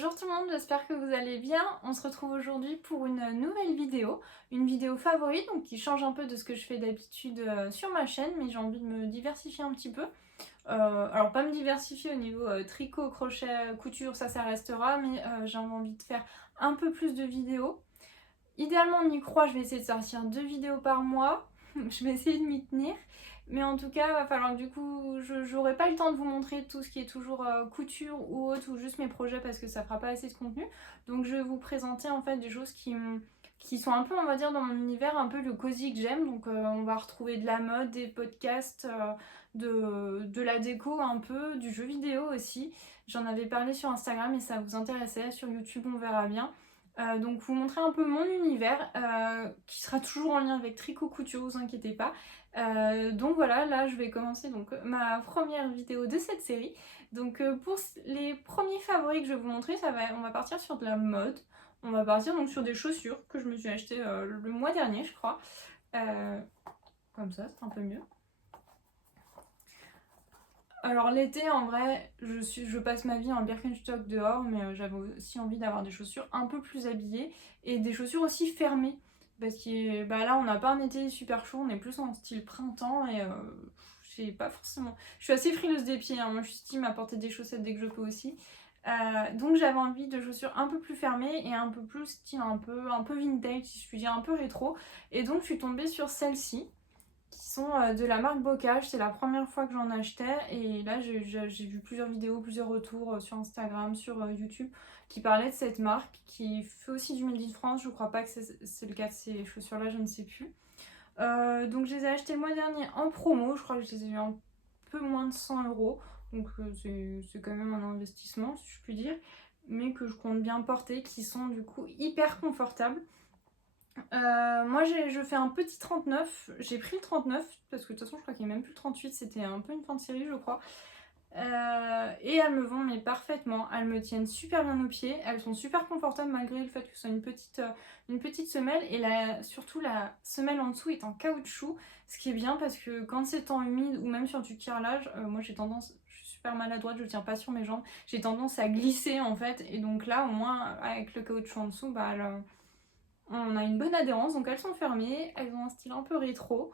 Bonjour tout le monde, j'espère que vous allez bien. On se retrouve aujourd'hui pour une nouvelle vidéo, une vidéo favorite, donc qui change un peu de ce que je fais d'habitude sur ma chaîne, mais j'ai envie de me diversifier un petit peu. Alors pas me diversifier au niveau tricot, crochet, couture, ça restera, mais j'ai envie de faire un peu plus de vidéos. Idéalement on y croit, je vais essayer de sortir 2 vidéos par mois, je vais essayer de m'y tenir. Mais en tout cas, va falloir du coup, j'aurai pas le temps de vous montrer tout ce qui est toujours couture ou autre, ou juste mes projets parce que ça fera pas assez de contenu. Donc je vais vous présenter en fait des choses qui sont un peu, on va dire, dans mon univers, un peu le cosy que j'aime. Donc on va retrouver de la mode, des podcasts, de la déco un peu, du jeu vidéo aussi. J'en avais parlé sur Instagram et ça vous intéressait. Sur YouTube, on verra bien. Donc vous montrer un peu mon univers qui sera toujours en lien avec tricot couture, vous inquiétez pas. Donc voilà, là je vais commencer donc ma première vidéo de cette série. Donc pour les premiers favoris que je vais vous montrer, on va partir sur de la mode. On va partir donc sur des chaussures que je me suis achetées le mois dernier je crois. Comme ça, c'est un peu mieux. Alors l'été en vrai, je passe ma vie en Birkenstock dehors, mais j'avais aussi envie d'avoir des chaussures un peu plus habillées et des chaussures aussi fermées. Parce que bah là on n'a pas un été super chaud, on est plus en style printemps et j'ai pas forcément... Je suis assez frileuse des pieds, hein. Moi je suis team à porter des chaussettes dès que je peux aussi. Donc j'avais envie de chaussures un peu plus fermées et un peu plus style un peu vintage, si je puis dire, un peu rétro. Et donc je suis tombée sur celle-ci qui sont de la marque Bocage. C'est la première fois que j'en achetais et là j'ai vu plusieurs vidéos, plusieurs retours sur Instagram, sur YouTube qui parlaient de cette marque qui fait aussi du Made in France. Je crois pas que c'est le cas de ces chaussures là, je ne sais plus. Donc je les ai achetées le mois dernier en promo, je crois que je les ai eu un peu moins de 100 €, donc c'est quand même un investissement si je puis dire, mais que je compte bien porter, qui sont du coup hyper confortables. Moi je fais un petit 39, j'ai pris le 39 parce que de toute façon je crois qu'il n'y a même plus le 38, c'était un peu une fin de série je crois. Et elles me vont mais parfaitement, elles me tiennent super bien aux pieds, elles sont super confortables malgré le fait que ce soit une petite semelle et surtout la semelle en dessous est en caoutchouc, ce qui est bien parce que quand c'est temps humide ou même sur du carrelage, moi je suis super maladroite, je tiens pas sur mes jambes, j'ai tendance à glisser en fait et donc là au moins avec le caoutchouc en dessous, bah on a une bonne adhérence, donc elles sont fermées, elles ont un style un peu rétro.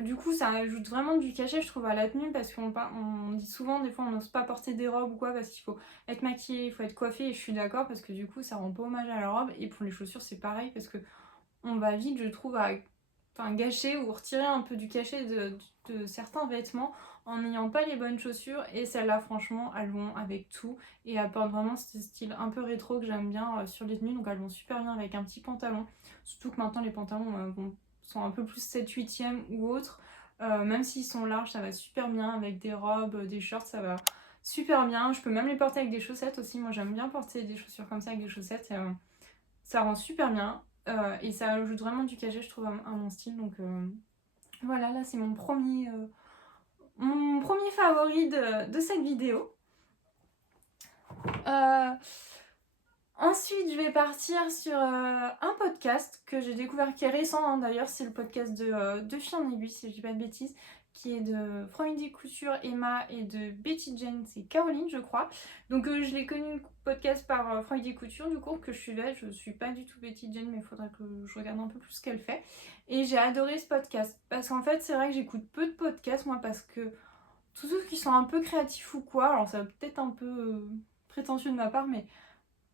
Du coup, ça ajoute vraiment du cachet, je trouve, à la tenue parce on dit souvent, des fois, on n'ose pas porter des robes ou quoi parce qu'il faut être maquillé, il faut être coiffé, et je suis d'accord parce que du coup, ça rend pas hommage à la robe. Et pour les chaussures, c'est pareil parce que on va vite, je trouve, gâcher ou retirer un peu du cachet de certains vêtements en n'ayant pas les bonnes chaussures. Et celles-là, franchement, elles vont avec tout et apportent vraiment ce style un peu rétro que j'aime bien sur les tenues. Donc elles vont super bien avec un petit pantalon. Surtout que maintenant, les pantalons sont un peu plus 7/8e ou autre. Même s'ils sont larges, ça va super bien avec des robes, des shorts, ça va super bien. Je peux même les porter avec des chaussettes aussi. Moi, j'aime bien porter des chaussures comme ça avec des chaussettes. Ça rend super bien. Et ça ajoute vraiment du cachet, je trouve, à mon style. Donc voilà, là c'est mon premier favori de cette vidéo. Ensuite, je vais partir sur un podcast que j'ai découvert qui est récent, hein, d'ailleurs, c'est le podcast de Filles en Aiguille, si je dis pas de bêtises, qui est de Franck Couture, Emma, et de Betty Jane, c'est Caroline, je crois. Donc, je l'ai connu le podcast par Franck Couture, du coup, que je suivais. Je suis pas du tout Betty Jane, mais il faudrait que je regarde un peu plus ce qu'elle fait. Et j'ai adoré ce podcast, parce qu'en fait, c'est vrai que j'écoute peu de podcasts, moi, parce que tous ceux qui sont un peu créatifs ou quoi, alors ça va peut-être un peu prétentieux de ma part, mais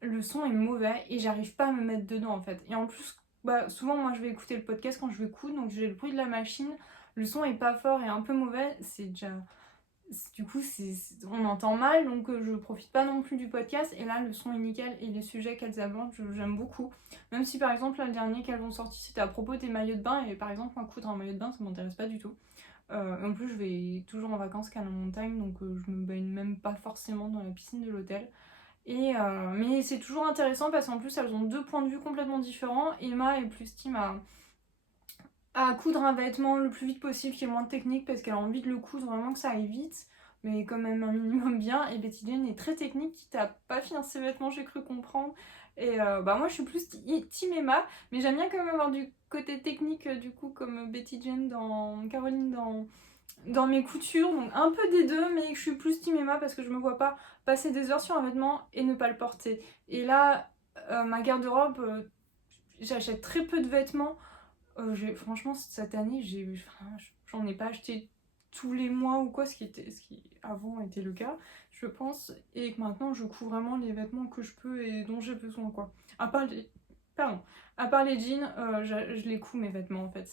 le son est mauvais et j'arrive pas à me mettre dedans en fait. Et en plus, bah, souvent moi je vais écouter le podcast quand je vais coudre, donc j'ai le bruit de la machine, le son est pas fort et un peu mauvais, c'est déjà... Du coup, on entend mal, donc je profite pas non plus du podcast. Et là, le son est nickel et les sujets qu'elles abordent, j'aime beaucoup. Même si par exemple, là, le dernier qu'elles ont sorti, c'était à propos des maillots de bain. Et par exemple, moi, coudre un maillot de bain, ça m'intéresse pas du tout. En plus, je vais toujours en vacances qu'à la montagne, donc je me baigne même pas forcément dans la piscine de l'hôtel. Mais c'est toujours intéressant parce qu'en plus elles ont deux points de vue complètement différents. Emma est plus team à coudre un vêtement le plus vite possible, qui est moins technique parce qu'elle a envie de le coudre vraiment que ça aille vite, mais quand même un minimum bien. Et Betty Jane est très technique, qui t'a pas fini ses vêtements, j'ai cru comprendre. Et bah moi je suis plus team Emma, mais j'aime bien quand même avoir du côté technique du coup comme Betty Jane dans Caroline dans mes coutures, donc un peu des deux, mais je suis plus team Emma parce que je me vois pas passer des heures sur un vêtement et ne pas le porter. Et là, ma garde-robe, j'achète très peu de vêtements. Franchement, cette année, j'en ai pas acheté tous les mois ou quoi, ce qui avant était le cas, je pense, et que maintenant je couds vraiment les vêtements que je peux et dont j'ai besoin, quoi. À part les, pardon, à part les jeans, je les couds mes vêtements en fait.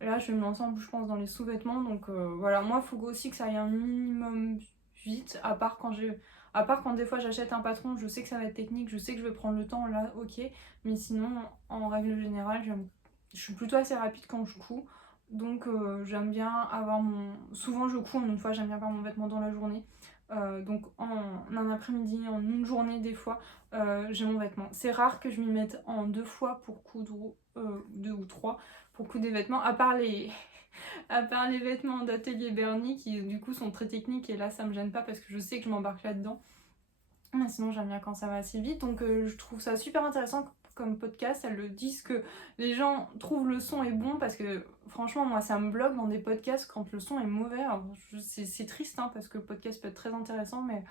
Là, je vais me lancer en plus, je pense, dans les sous-vêtements, donc voilà. Moi, il faut aussi que ça aille un minimum vite, à part quand des fois j'achète un patron, je sais que ça va être technique, je sais que je vais prendre le temps, là, ok, mais sinon, en règle générale, je suis plutôt assez rapide quand je couds, donc j'aime bien avoir souvent je couds en une fois, j'aime bien avoir mon vêtement dans la journée. Donc en un après-midi, en une journée des fois, j'ai mon vêtement. C'est rare que je m'y mette en 2 fois pour coudre, 2 ou 3 pour coudre des vêtements, à part les, à part les vêtements d'atelier Bernie qui du coup sont très techniques et là ça me gêne pas parce que je sais que je m'embarque là-dedans. Mais sinon j'aime bien quand ça va assez vite, donc je trouve ça super intéressant comme podcast. Elles le disent que les gens trouvent le son est bon parce que franchement moi ça me bloque dans des podcasts quand le son est mauvais. C'est triste hein, parce que le podcast peut être très intéressant mais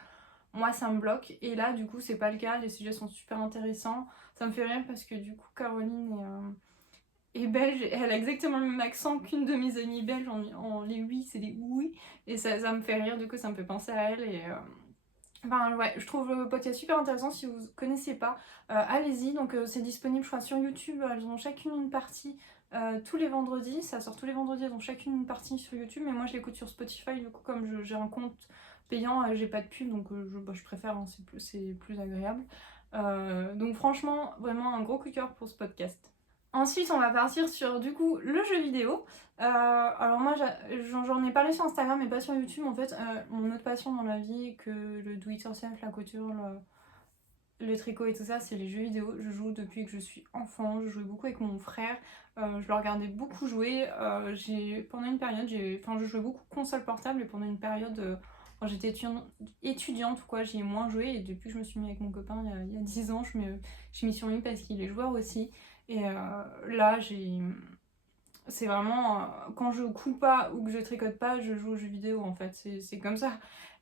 moi ça me bloque et là du coup c'est pas le cas, les sujets sont super intéressants. Ça me fait rire parce que du coup Caroline est belge et elle a exactement le même accent qu'une de mes amies belges les oui c'est des oui et ça me fait rire, du coup ça me fait penser à elle et enfin ouais, je trouve le podcast super intéressant. Si vous connaissez pas, allez-y. Donc c'est disponible je crois sur YouTube, elles ont chacune une partie tous les vendredis, ça sort tous les vendredis, elles ont chacune une partie sur YouTube, mais moi je l'écoute sur Spotify, du coup comme j'ai un compte payant, j'ai pas de pub, donc je préfère, hein, c'est plus agréable. Donc franchement, vraiment un gros coup de cœur pour ce podcast. Ensuite, on va partir sur du coup le jeu vidéo. Alors moi, j'en ai parlé sur Instagram mais pas sur YouTube. En fait, mon autre passion dans la vie que le do-it-yourself, la couture, le tricot et tout ça, c'est les jeux vidéo. Je joue depuis que je suis enfant. Je jouais beaucoup avec mon frère. Je le regardais beaucoup jouer. Pendant une période, je jouais beaucoup console portable et pendant une période, quand j'étais étudiante ou quoi, j'y ai moins joué. Et depuis que je me suis mis avec mon copain il y a 10 ans, je m'y suis mis parce qu'il est joueur aussi. Et là, c'est vraiment quand je couds pas ou que je tricote pas, je joue aux jeux vidéo en fait. C'est comme ça.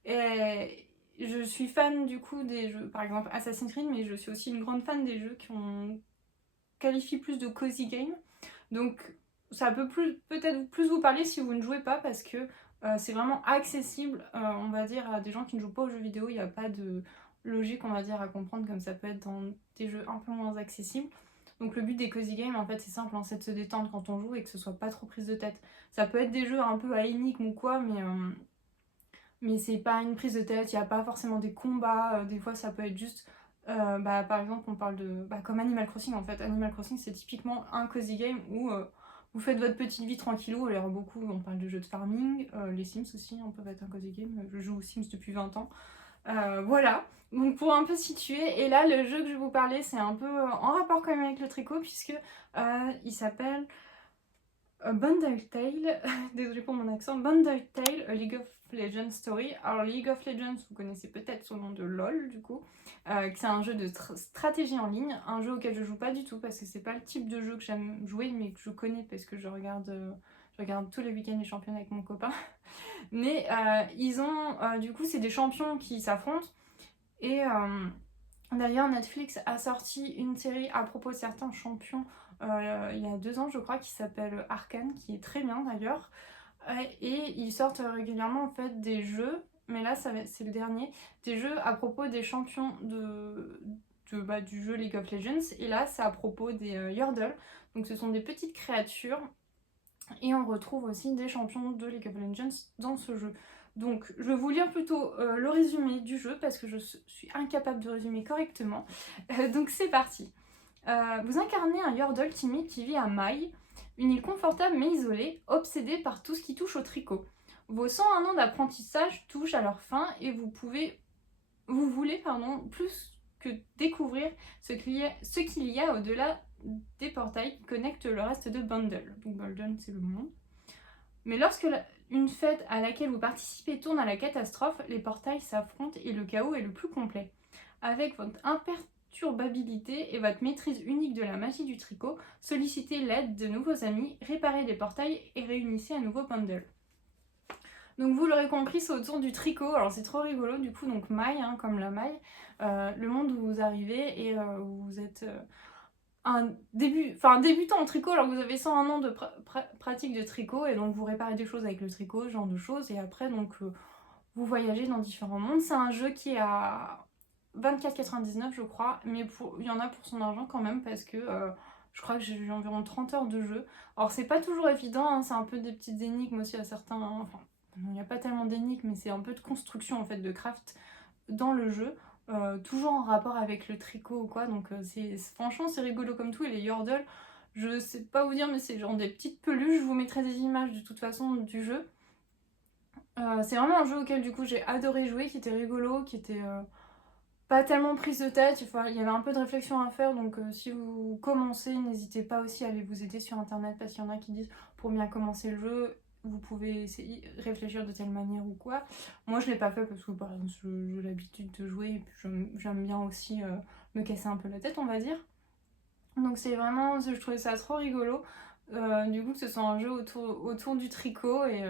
Et je suis fan du coup des jeux, par exemple Assassin's Creed, mais je suis aussi une grande fan des jeux qui ont qualifie plus de cozy game. Donc ça peut peut-être plus vous parler si vous ne jouez pas parce que c'est vraiment accessible, on va dire, à des gens qui ne jouent pas aux jeux vidéo. Il n'y a pas de logique, on va dire, à comprendre comme ça peut être dans des jeux un peu moins accessibles. Donc le but des cozy games, en fait, c'est simple, hein, c'est de se détendre quand on joue et que ce soit pas trop prise de tête. Ça peut être des jeux un peu à énigme ou quoi, mais c'est pas une prise de tête, il n'y a pas forcément des combats. Des fois, ça peut être juste par exemple, on parle de comme Animal Crossing en fait. Animal Crossing, c'est typiquement un cozy game où vous faites votre petite vie tranquillou. Alors beaucoup, on parle de jeux de farming, les Sims aussi, on peut être un cozy game. Je joue aux Sims depuis 20 ans. Voilà, donc pour un peu situer, et là le jeu que je vais vous parler, c'est un peu en rapport quand même avec le tricot, puisque il s'appelle Bundle Tale, désolé pour mon accent, Bundle Tale, a League of Legends Story. Alors League of Legends, vous connaissez peut-être sous le nom de LOL du coup, c'est un jeu de stratégie en ligne, un jeu auquel je joue pas du tout parce que c'est pas le type de jeu que j'aime jouer, mais que je connais parce que je regarde tous les week-ends les championnats avec mon copain. Mais du coup c'est des champions qui s'affrontent et d'ailleurs Netflix a sorti une série à propos de certains champions il y a 2 ans je crois, qui s'appelle Arcane, qui est très bien d'ailleurs. Et ils sortent régulièrement en fait des jeux, mais là c'est le dernier, des jeux à propos des champions du jeu League of Legends. Et là c'est à propos des Yordle, donc ce sont des petites créatures. Et on retrouve aussi des champions de League of Legends dans ce jeu. Donc je vais vous lire plutôt le résumé du jeu parce que je suis incapable de résumer correctement. Donc c'est parti. Vous incarnez un Yordle timide qui vit à Maille, une île confortable mais isolée, obsédée par tout ce qui touche au tricot. Vos 101 ans d'apprentissage touchent à leur fin et vous voulez plus que découvrir ce qu'il y a au-delà des portails qui connectent le reste de Bundle. Donc Bundle, c'est le monde. Mais lorsque une fête à laquelle vous participez tourne à la catastrophe, les portails s'affrontent et le chaos est le plus complet. Avec votre imperturbabilité et votre maîtrise unique de la magie du tricot, sollicitez l'aide de nouveaux amis, réparez les portails et réunissez un nouveau Bundle. Donc vous l'aurez compris, c'est autour du tricot. Alors c'est trop rigolo du coup, donc maille, hein, comme la maille. Le monde où vous arrivez et où vous êtes débutant en tricot alors que vous avez 101 ans de pratique de tricot et donc vous réparez des choses avec le tricot, ce genre de choses. Et après donc vous voyagez dans différents mondes. C'est un jeu qui est à 24,99 je crois, mais il y en a pour son argent quand même parce que je crois que j'ai eu environ 30 heures de jeu. Alors c'est pas toujours évident, hein, c'est un peu des petites énigmes aussi à certains... Enfin, il n'y a pas tellement d'énigmes, mais c'est un peu de construction en fait, de craft dans le jeu. Toujours en rapport avec le tricot ou quoi, donc franchement c'est rigolo comme tout. Et les yordles, je sais pas vous dire, mais c'est genre des petites peluches. Je vous mettrai des images de toute façon du jeu. C'est vraiment un jeu auquel du coup j'ai adoré jouer, qui était rigolo, qui était pas tellement prise de tête. Enfin, il y avait un peu de réflexion à faire, donc si vous commencez, n'hésitez pas aussi à aller vous aider sur internet parce qu'il y en a qui disent pour bien commencer le jeu, vous pouvez essayer réfléchir de telle manière ou quoi. Moi je l'ai pas fait parce que par exemple j'ai l'habitude de jouer et puis j'aime bien aussi me casser un peu la tête, on va dire. Donc c'est vraiment, je trouvais ça trop rigolo. Du coup que ce soit un jeu autour du tricot et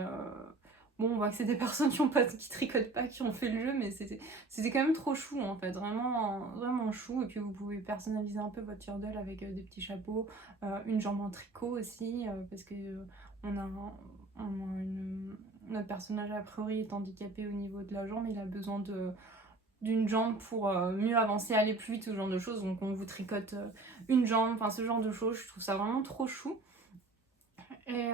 bon, on voit que c'est des personnes qui tricotent pas, qui ont fait le jeu, mais c'était quand même trop chou en fait, vraiment, vraiment chou. Et puis vous pouvez personnaliser un peu votre yordle avec des petits chapeaux, une jambe en tricot aussi, parce que notre personnage a priori est handicapé au niveau de la jambe, il a besoin d'une jambe pour mieux avancer, aller plus vite, ce genre de choses. Donc on vous tricote une jambe, enfin ce genre de choses, je trouve ça vraiment trop chou. Et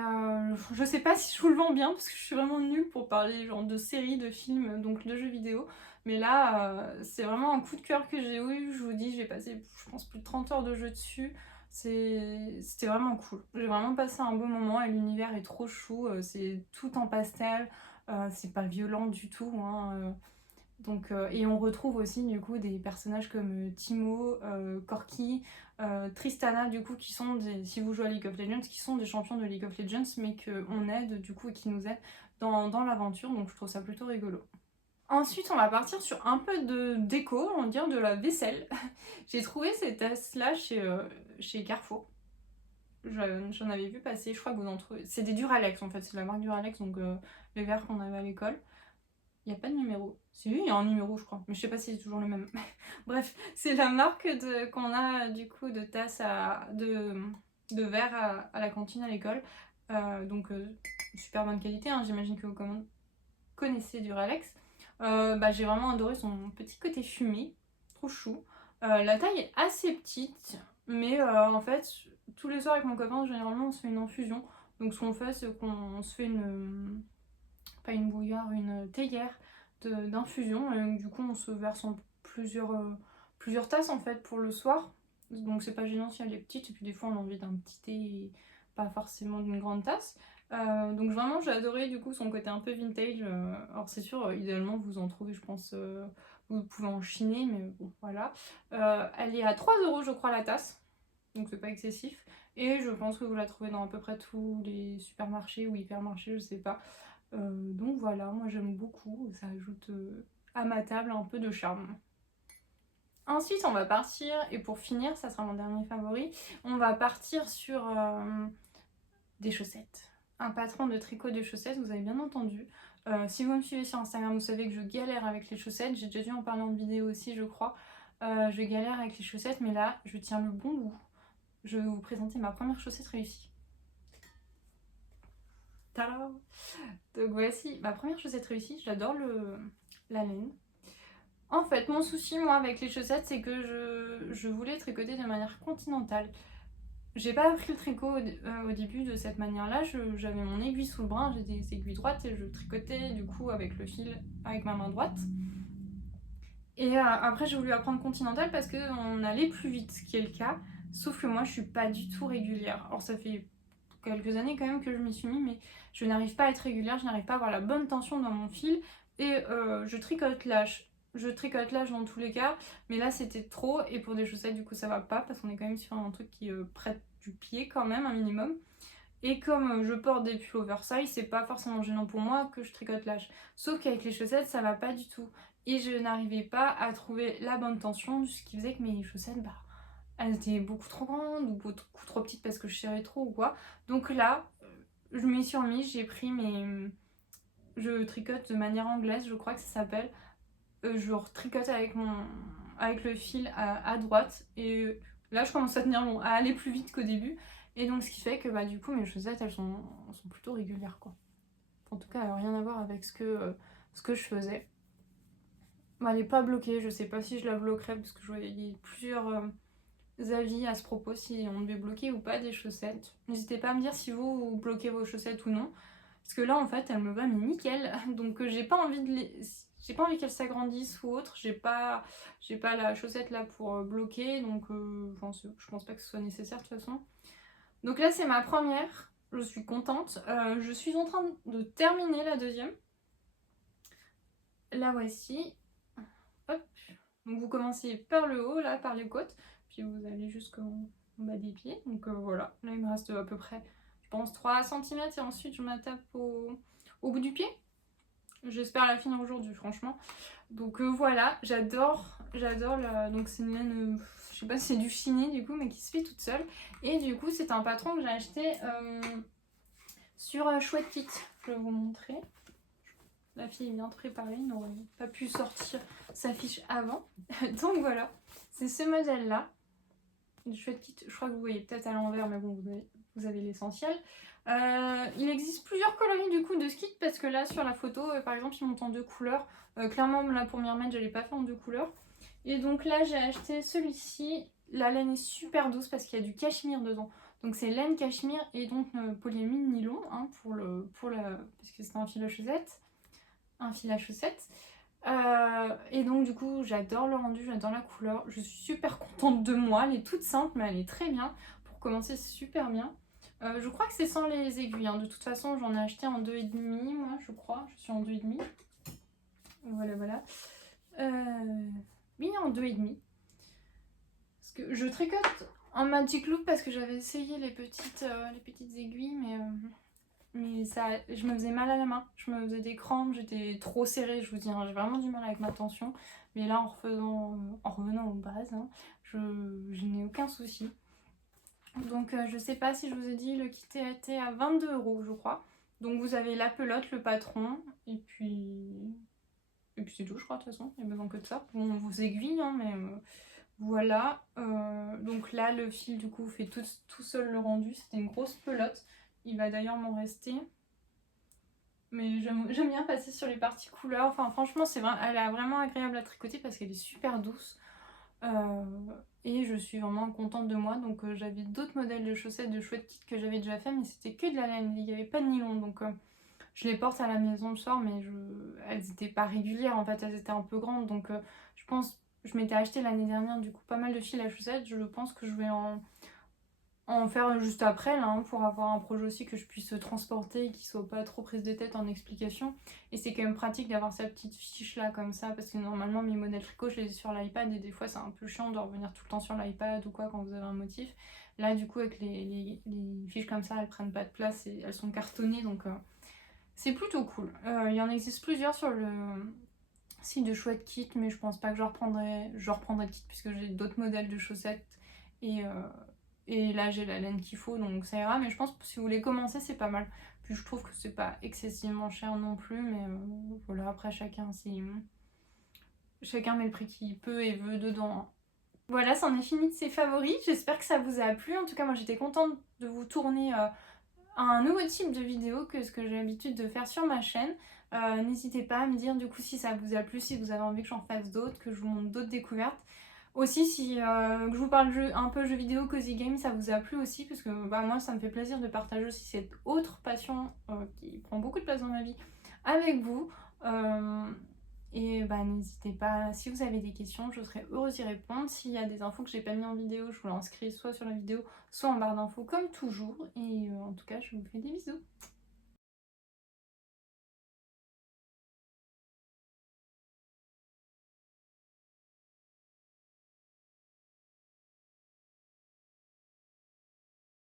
je sais pas si je vous le vends bien parce que je suis vraiment nulle pour parler genre de séries, de films, donc de jeux vidéo. Mais là, c'est vraiment un coup de cœur que j'ai eu. Je vous dis, j'ai passé, je pense, plus de 30 heures de jeu dessus. C'était vraiment cool. J'ai vraiment passé un beau moment et l'univers est trop chou. C'est tout en pastel. C'est pas violent du tout, hein. Donc, et on retrouve aussi du coup des personnages comme Timo, Corki, Tristana du coup qui sont des, si vous jouez à League of Legends, qui sont des champions de League of Legends mais qu'on aide du coup et qui nous aident dans l'aventure, donc je trouve ça plutôt rigolo. Ensuite on va partir sur un peu de déco, on va dire de la vaisselle. J'ai trouvé ces tasses-là chez Carrefour. J'en avais vu passer, je crois que vous en trouvez. C'est des Duralex en fait, c'est la marque Duralex, donc les verres qu'on avait à l'école. Il n'y a pas de numéro. Si, il y a un numéro, je crois. Mais je sais pas si c'est toujours le même. Bref, c'est la marque qu'on a du coup de tasses de verre à la cantine à l'école. Donc, super bonne qualité. Hein. J'imagine que vous connaissez du Ralex. J'ai vraiment adoré son petit côté fumé. Trop chou. La taille est assez petite. Mais en fait, tous les soirs avec mon copain, généralement, on se fait une infusion. Donc, ce qu'on fait, c'est qu'on se fait pas une bouilloire, une théière d'infusion. Et du coup, on se verse en plusieurs tasses en fait pour le soir. Donc, c'est pas gênant si elle est petite. Et puis, des fois, on a envie d'un petit thé et pas forcément d'une grande tasse. Donc, vraiment, j'ai adoré du coup son côté un peu vintage. Alors, c'est sûr, idéalement, vous en trouvez, je pense, vous pouvez en chiner, mais bon, voilà. Elle est à 3 € je crois, la tasse. Donc, c'est pas excessif. Et je pense que vous la trouvez dans à peu près tous les supermarchés ou hypermarchés, je sais pas. Donc voilà, moi j'aime beaucoup, ça ajoute à ma table un peu de charme. Ensuite on va partir, et pour finir, ça sera mon dernier favori, on va partir sur des chaussettes. Un patron de tricot de chaussettes, vous avez bien entendu. Si vous me suivez sur Instagram, vous savez que je galère avec les chaussettes, j'ai déjà dû en parler en vidéo aussi je crois. Je galère avec les chaussettes, mais là je tiens le bon bout. Je vais vous présenter ma première chaussette réussie. Tada! Donc voici ma première chaussette réussie, j'adore la laine. En fait, mon souci, moi, avec les chaussettes, c'est que je voulais tricoter de manière continentale. J'ai pas appris le tricot au début de cette manière-là, j'avais mon aiguille sous le bras, j'ai des aiguilles droites et je tricotais du coup avec le fil avec ma main droite. Et après, j'ai voulu apprendre continental parce qu'on allait plus vite, ce qui est le cas, sauf que moi, je suis pas du tout régulière. Alors, ça fait quelques années quand même que je m'y suis mis, mais je n'arrive pas à être régulière, je n'arrive pas à avoir la bonne tension dans mon fil et je tricote lâche. Je tricote lâche dans tous les cas, mais là c'était trop et pour des chaussettes du coup ça va pas parce qu'on est quand même sur un truc qui prête du pied quand même un minimum. Et comme je porte des pulls oversize, c'est pas forcément gênant pour moi que je tricote lâche. Sauf qu'avec les chaussettes ça va pas du tout. Et je n'arrivais pas à trouver la bonne tension, ce qui faisait que mes chaussettes, elles étaient beaucoup trop grandes ou beaucoup trop petites parce que je serrais trop ou quoi. Donc là, je m'y suis remise, j'ai pris je tricote de manière anglaise, je crois que ça s'appelle. Je tricote avec le fil à droite, et là je commence à à aller plus vite qu'au début, et donc ce qui fait que bah du coup mes chaussettes elles sont plutôt régulières quoi. En tout cas rien à voir avec ce que je faisais. Bah, elle est pas bloquée, je sais pas si je la bloquerai parce que je voyais plusieurs avis à ce propos, si on devait bloquer ou pas des chaussettes. N'hésitez pas à me dire si vous bloquez vos chaussettes ou non. Parce que là en fait elle me va mais nickel. Donc j'ai pas envie j'ai pas envie qu'elles s'agrandissent ou autre. J'ai pas la chaussette là pour bloquer. Donc enfin, je pense pas que ce soit nécessaire de toute façon. Donc là c'est ma première. Je suis contente. Je suis en train de terminer la deuxième. La voici. Hop. Donc vous commencez par le haut là, par les côtes. Puis vous allez jusqu'en bas des pieds. Donc voilà. Là il me reste à peu près, je pense, 3 cm et ensuite je m'attaque au bout du pied. J'espère la finir aujourd'hui franchement. Donc voilà, j'adore donc c'est une laine, je sais pas si c'est du chiné du coup, mais qui se fait toute seule. Et du coup c'est un patron que j'ai acheté sur Chouette Kit. Je vais vous montrer. La fille est bien préparée, il n'aurait pas pu sortir sa fiche avant. Donc voilà, c'est ce modèle là. Le Chouette Kit, je crois que vous voyez peut-être à l'envers, mais bon vous avez l'essentiel. Il existe plusieurs coloris du coup de ce kit, parce que là sur la photo par exemple ils montent en 2 couleurs. Clairement là pour m'y remettre je l'ai pas fait en 2 couleurs. Et donc là j'ai acheté celui-ci. La laine est super douce parce qu'il y a du cachemire dedans. Donc c'est laine cachemire et donc polyamide nylon hein, parce que c'est un fil à chaussette. Et donc du coup j'adore le rendu, j'adore la couleur. Je suis super contente de moi. Elle est toute simple mais elle est très bien. Pour commencer c'est super bien. Je crois que c'est sans les aiguilles, hein. De toute façon j'en ai acheté en 2,5 moi je crois, je suis en 2,5. Voilà. Oui en 2,5. Parce que je tricote en Magic Loop parce que j'avais essayé les petites aiguilles mais ça, je me faisais mal à la main, je me faisais des crampes, j'étais trop serrée, je vous dis, hein, j'ai vraiment du mal avec ma tension. Mais là en revenant aux bases, hein, je n'ai aucun souci. Donc je sais pas si je vous ai dit, le kit était à 22 € je crois. Donc vous avez la pelote, le patron, et puis c'est tout je crois de toute façon, il n'y a besoin que de ça. Bon, vos aiguilles, hein, mais voilà. Donc là le fil du coup fait tout seul le rendu, c'était une grosse pelote. Il va d'ailleurs m'en rester. Mais j'aime bien passer sur les parties couleurs. Enfin franchement elle est vraiment agréable à tricoter parce qu'elle est super douce. Et je suis vraiment contente de moi. Donc j'avais d'autres modèles de chaussettes de Chouette Kit que j'avais déjà fait, mais c'était que de la laine, il n'y avait pas de nylon. Donc je les porte à la maison le soir, mais elles n'étaient pas régulières en fait, elles étaient un peu grandes. Donc je m'étais acheté l'année dernière du coup pas mal de fils à chaussettes. Je pense que je vais en faire juste après là, hein, pour avoir un projet aussi que je puisse transporter et qui soit pas trop prise de tête en explication. Et c'est quand même pratique d'avoir sa petite fiche là comme ça, parce que normalement mes modèles tricot je les ai sur l'iPad et des fois c'est un peu chiant de revenir tout le temps sur l'iPad ou quoi quand vous avez un motif. Là du coup avec les fiches comme ça elles prennent pas de place et elles sont cartonnées, donc c'est plutôt cool. Il y en existe plusieurs sur le site de Chouette Kit, mais je pense pas que je reprendrai le kit puisque j'ai d'autres modèles de chaussettes et là j'ai la laine qu'il faut, donc ça ira. Mais je pense que si vous voulez commencer c'est pas mal. Puis je trouve que c'est pas excessivement cher non plus, mais voilà, après chacun met le prix qu'il peut et veut dedans, hein. Voilà, c'en est fini de ces favoris. J'espère que ça vous a plu. En tout cas moi j'étais contente de vous tourner un nouveau type de vidéo que ce que j'ai l'habitude de faire sur ma chaîne. N'hésitez pas à me dire du coup si ça vous a plu, si vous avez envie que j'en fasse d'autres, que je vous montre d'autres découvertes. Aussi si que je vous parle un peu jeux vidéo, cozy game, ça vous a plu aussi, parce que bah, moi ça me fait plaisir de partager aussi cette autre passion qui prend beaucoup de place dans ma vie avec vous. Et bah n'hésitez pas, si vous avez des questions, je serai heureuse d'y répondre. S'il y a des infos que j'ai pas mis en vidéo, je vous l'inscris soit sur la vidéo, soit en barre d'infos comme toujours. Et en tout cas, je vous fais des bisous.